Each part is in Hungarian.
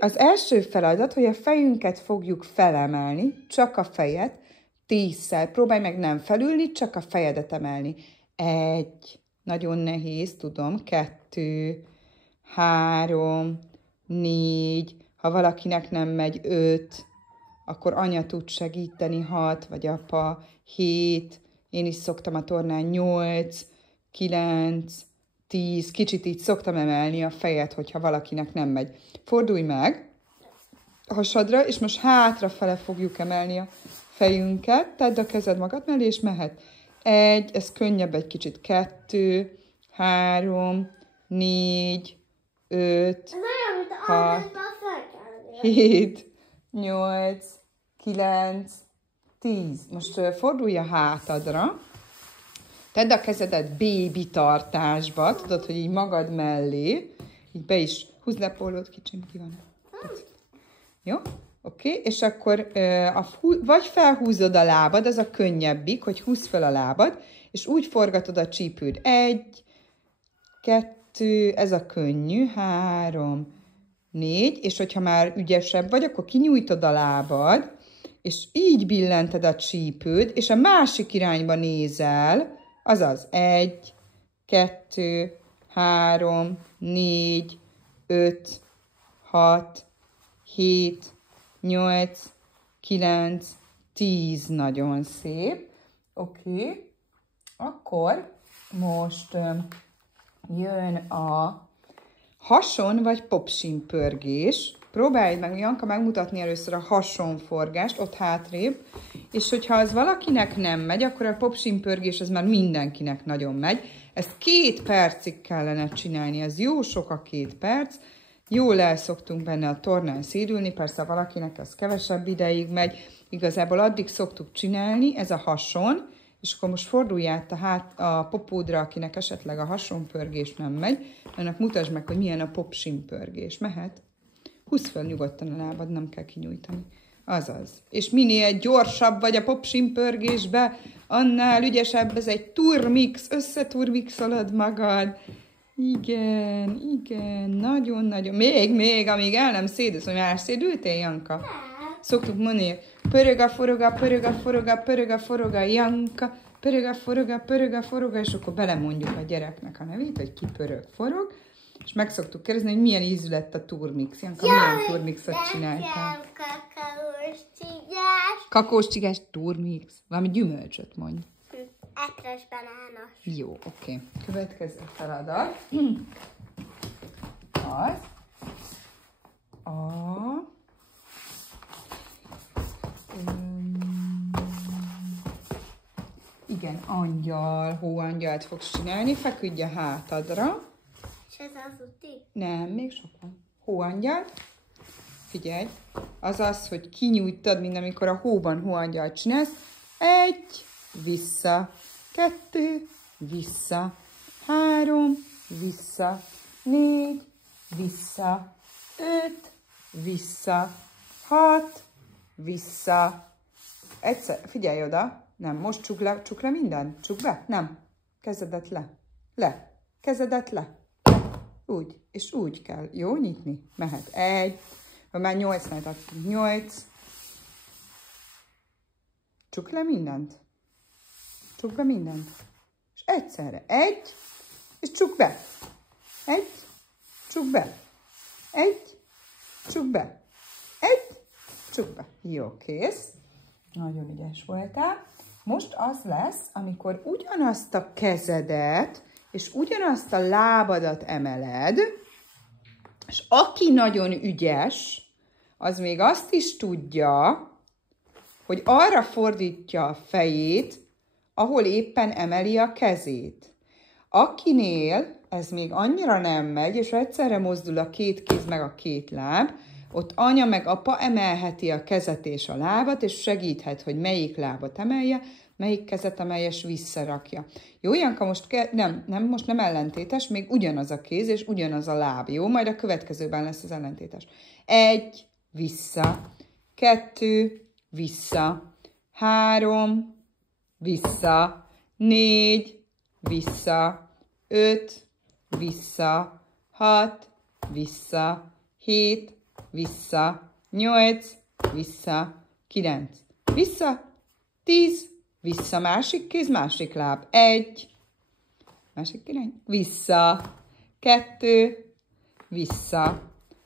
Az első feladat, hogy a fejünket fogjuk felemelni, csak a fejet, 10-szer. Próbálj meg nem felülni, csak a fejedet emelni. 1, nagyon nehéz, tudom, 2, 3, 4, ha valakinek nem megy 5, akkor anya tud segíteni, 6, vagy apa, 7, én is szoktam a tornán 8, 9, 10, kicsit így szoktam emelni a fejet, hogyha valakinek nem megy. Fordulj meg a hasadra, és most hátrafele fogjuk emelni a fejünket, tedd a kezed magad mellé, és mehet. 1, ez könnyebb egy kicsit, 2, 3, 4, 5, 6, 7, 8, 9, 10. Most fordulj a hátadra, tedd a kezedet baby tartásba, tudod, hogy így magad mellé, így be is, húzd le pólót, kicsim, ki van. Jó? Oké, és akkor vagy felhúzod a lábad, az a könnyebbik, hogy húzd fel a lábad, és úgy forgatod a csípőd. 1, 2, ez a könnyű, 3, 4, és hogyha már ügyesebb vagy, akkor kinyújtod a lábad, és így billented a csípőd, és a másik irányba nézel, azaz 1, 2, 3, 4, 5, 6, 7, 8, 9, 10, nagyon szép. Oké. Akkor most jön a hason vagy popsimpörgés. Próbálj meg, Janka, megmutatni először a hasonforgást, ott hátrébb, és hogyha az valakinek nem megy, akkor a popsimpörgés az már mindenkinek nagyon megy. Ezt 2 percig kellene csinálni, ez jó sok a 2 perc. Jól el szoktunk benne a tornán szédülni, persze valakinek az kevesebb ideig megy. Igazából addig szoktuk csinálni, ez a hason, és akkor most fordulj át a popódra, akinek esetleg a hasonpörgés nem megy, annak mutasd meg, hogy milyen a popsimpörgés. Mehet? Húzd fel nyugodtan a lábad, nem kell kinyújtani. Azaz. És minél gyorsabb vagy a popsimpörgésbe, annál ügyesebb, ez egy turmix, összeturmixolod magad. Igen, igen, nagyon-nagyon. Még, amíg el nem szédülsz, hogy már szédültél, Janka? Szoktuk mondani, pörög a foroga, Janka, pörög a foroga, és akkor belemondjuk a gyereknek a nevét, hogy ki pörög, forog, és meg szoktuk kérdezni, hogy milyen ízű lett a turmix. Janka, milyen turmixot csináltál? Kakós csigás turmix. Valami gyümölcsöt mondj. Etres banános. Jó, oké. Következő feladat az igen, angyal, hóangyalt fogsz csinálni, feküdj a hátadra. És ez az uti? Nem, még sok van. Hóangyal. Figyelj, az az, hogy kinyújtad, mint amikor a hóban hóangyalt csinálsz. 1, vissza, 2, vissza, 3, vissza, 4, vissza, 5, vissza, 6, vissza. Egyszer, figyelj oda, nem, most csuk le minden, csuk be, nem, kezedet le, kezedet le, úgy, és úgy kell, jó, nyitni, mehet, 1, már 8-nál tartunk, 8, csuk le mindent. Csuk be mindent. És egyszerre. 1, és csuk be. 1, csuk be. 1, csuk be. 1, csuk be. Jó, kész. Nagyon ügyes voltál. Most az lesz, amikor ugyanazt a kezedet, és ugyanazt a lábadat emeled, és aki nagyon ügyes, az még azt is tudja, hogy arra fordítja a fejét, ahol éppen emeli a kezét. Akinél ez még annyira nem megy, és egyszerre mozdul a 2 kéz meg a 2 láb, ott anya meg apa emelheti a kezet és a lábat, és segíthet, hogy melyik lábat emelje, melyik kezet emelje, és visszarakja. Jó, Janka, most most nem ellentétes, még ugyanaz a kéz, és ugyanaz a láb. Jó, majd a következőben lesz az ellentétes. 1, vissza, 2, vissza, 3, vissza, 4, vissza, 5, vissza, 6, vissza, 7, vissza, 8, vissza, 9, vissza, 10, vissza, másik kéz, másik láb, 1, másik irány, vissza, 2, vissza,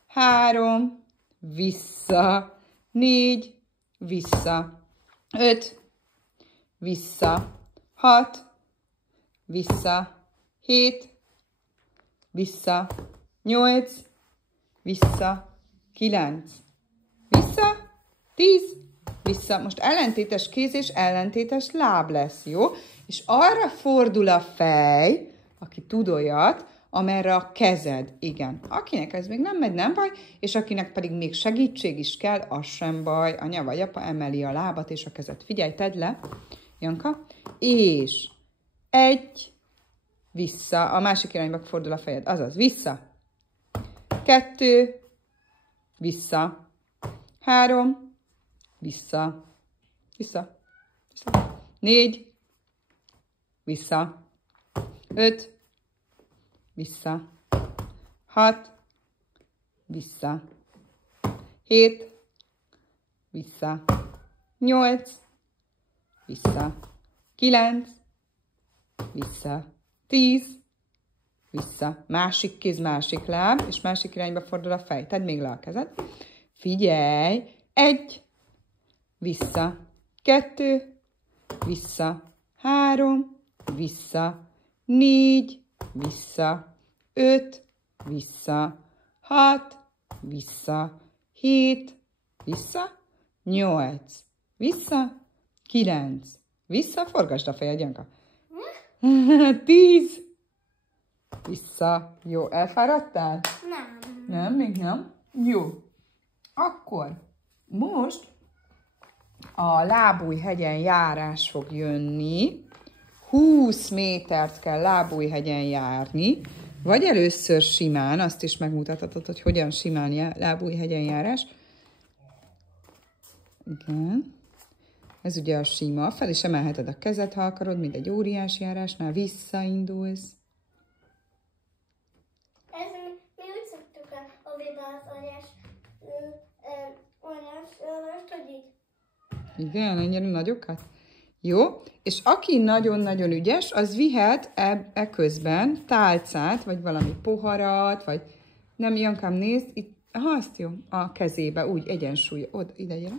3, vissza, 4, vissza, 5, vissza, 6, vissza, 7, vissza, 8, vissza, 9, vissza, 10, vissza. Most ellentétes kéz és ellentétes láb lesz, jó? És arra fordul a fej, aki tud olyat, amerre a kezed, igen. Akinek ez még nem megy, nem baj, és akinek pedig még segítség is kell, az sem baj. Anya vagy apa emeli a lábat és a kezed. Figyelj, tedd le, Janka, és 1, vissza, a másik irányba fordul a fejed, azaz, vissza, 2, vissza, 3, vissza, vissza, vissza, 4, vissza, 5, vissza, 6, vissza, 7, vissza, 8, vissza, 9, vissza, 10, vissza, másik kéz, másik láb, és másik irányba fordul a fej. Tedd még le a kezed. Figyelj, 1, vissza, 2, vissza, 3, vissza, 4, vissza, 5, vissza, 6, vissza, 7, vissza, 8, vissza, 9, vissza, forgasd a fejed, Janka. 10, vissza. Jó, elfáradtál? Nem. Nem, még nem? Jó. Akkor most a Lábújhegyen járás fog jönni. 20 métert kell Lábújhegyen járni, vagy először simán, azt is megmutathatod, hogy hogyan simán Lábújhegyen járás. Igen. Ez ugye a sima, fel is emelheted a kezed, ha akarod, mint egy óriás járásnál, visszaindulsz. Ez mi úgy szoktuk a oviba az óriás, hogy így. Igen, ennyire nagyokat? Jó, és aki nagyon-nagyon ügyes, az vihet közben tálcát, vagy valami poharat, vagy nem, Jankám, nézd, itt, azt jó, a kezébe, úgy egyensúly, oda, ide gyere.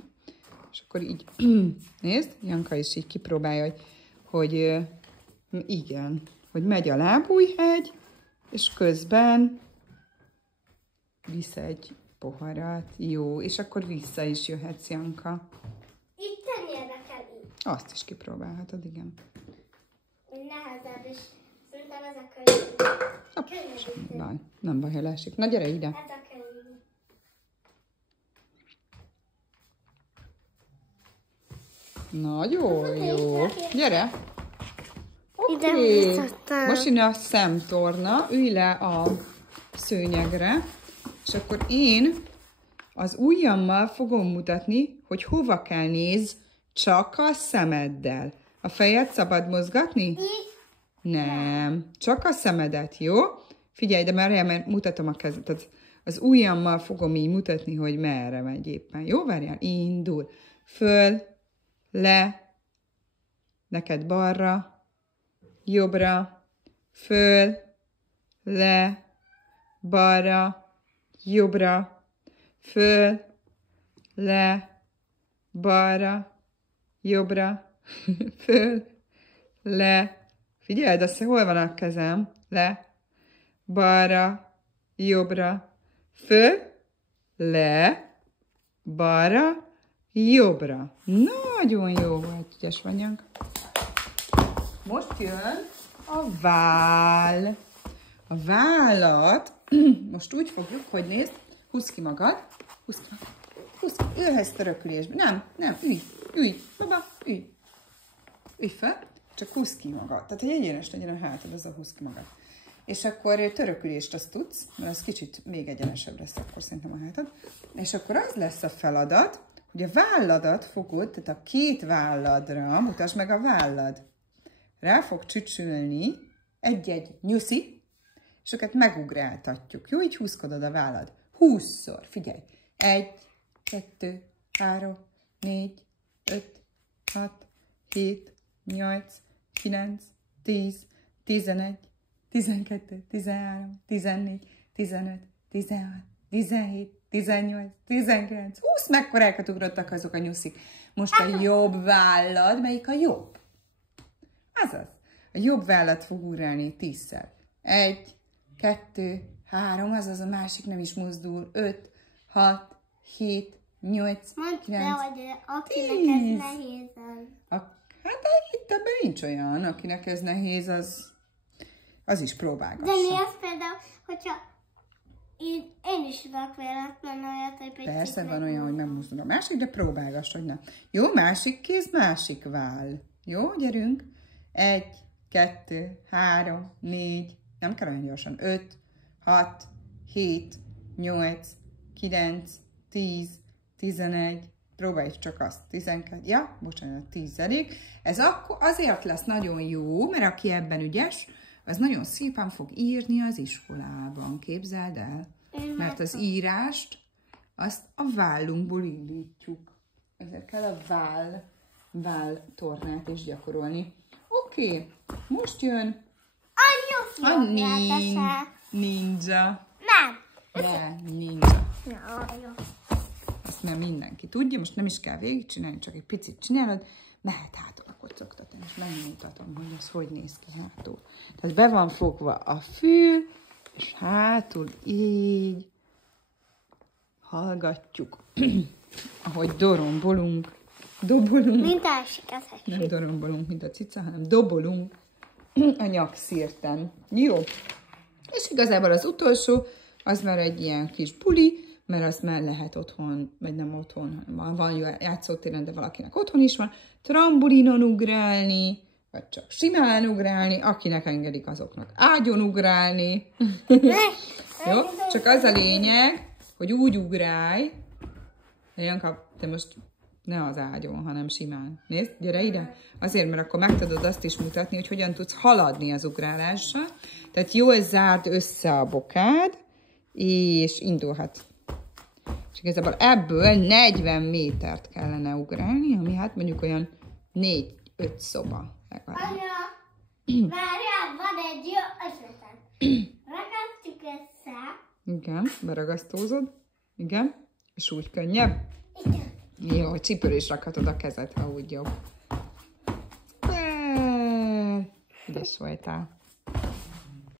És akkor így, nézd, Janka is így kipróbálja, hogy igen, hogy megy a Lábújhegy, és közben visz egy poharat, jó, és akkor vissza is jöhetsz, Janka. Itt tenyérre kell így. Azt is kipróbálhatod, igen. Nehezebb, és szerintem ez a könnyű. Semmi baj, nem baj, ha leesik. Na, gyere ide. Ez a könnyű. Na, jó, jó. Gyere. Ide Oké. visszattem. Most jön a szemtorna, ülj le a szőnyegre, és akkor én az ujjammal fogom mutatni, hogy hova kell néz, csak a szemeddel. A fejed szabad mozgatni? Így? Nem, csak a szemedet, jó? Figyelj, de mert mutatom a kezed. Az ujjammal fogom így mutatni, hogy merre megy éppen. Jó, várjál, indul. Föl, le, neked balra, jobbra, föl, le, balra, jobbra, föl, le, balra, jobbra, föl, le, figyeld, azt, hol van a kezem, le, balra, jobbra, föl, le, balra, jobbra. Nagyon jó volt, ügyes vagyok. Most jön a váll. A vállat most úgy fogjuk, hogy nézd, húzd ki magad, húzd ki magad, húzd ki, ülhetsz törökülésbe. Nem, ülj, baba, ülj. Ülj fel, csak húzd ki magad. Tehát, hogy egyenes legyen a hátad, az a húzd ki magad. És akkor törökülést azt tudsz, mert az kicsit még egyenesebb lesz akkor szerintem a hátad. És akkor az lesz a feladat, hogy a válladat fogod, tehát a két válladra, mutasd meg a vállad, rá fog csücsülni egy-egy nyuszi, és őket megugráltatjuk. Jó, így húzkodod a vállad. 20-szor, figyelj. 1, 2, 3, 4, 5, 6, 7, 8, 9, 10, 11, 12, 13, 14, 15, 16, 17, 18, 19, 20, mekkorákat ugrottak azok a nyuszik. Most a jobb vállad, melyik a jobb? Azaz. A jobb vállad fog ugrálni 10-szer. 1, 2, 3, azaz a másik nem is mozdul. 5, 6, 7, 8, 9, 10. Nehéz Hát itt ebben nincs olyan, akinek ez nehéz, az is próbálgassa. De mi az például, hogyha én is tudok véletlenül olyat, hogy picit... Persze van olyan, hogy nem mozdul a másik, de próbálgass, hogy nem. Jó, másik kéz, másik váll. Jó, gyerünk. 1, 2, 3, 4, nem kell olyan gyorsan. 5, 6, 7, 8, 9, 10, 11, próbálj csak azt, 12, ja, bocsánat, 10. Ez akkor azért lesz nagyon jó, mert aki ebben ügyes, az nagyon szépen fog írni az iskolában, képzeld el. Mert az írást, azt a vállunkból indítjuk. Ezért kell a váll tornát is gyakorolni. Oké, most jön a ninja. Ninja. Ezt nem mindenki tudja, most nem is kell végigcsinálni, csak egy picit csinálod, mehet hátul a kocogtatni, és megmutatom, hogy az hogy néz ki hátul. Tehát be van fogva a fül, és hátul így hallgatjuk, ahogy dobolunk. Mint elsikázás. Nem dorombolunk, mint a cica, hanem dobolunk a nyakszírten. Jó. És igazából az utolsó, az már egy ilyen kis buli, mert azt már lehet otthon, vagy nem otthon, van játszótéren, de valakinek otthon is van, trambulinon ugrálni, vagy csak simán ugrálni, akinek engedik azoknak ágyon ugrálni. Jó? Csak az a lényeg, hogy úgy ugrálj, te most ne az ágyon, hanem simán. Nézd, gyere ide. Azért, mert akkor meg tudod azt is mutatni, hogy hogyan tudsz haladni az ugrálással. Tehát jól zárd össze a bokád, és indulhat. És igazából ebből 40 métert kellene ugrálni, ami hát mondjuk olyan 4-5 szoba. Anya, várjál, van egy jó ötletem. Ragasztjuk össze. Igen, beragasztózod. Igen. És úgy könnyebb? Igen. Jó, csípőre is rakhatod a kezed, ha úgy jobb. Ügyes voltál.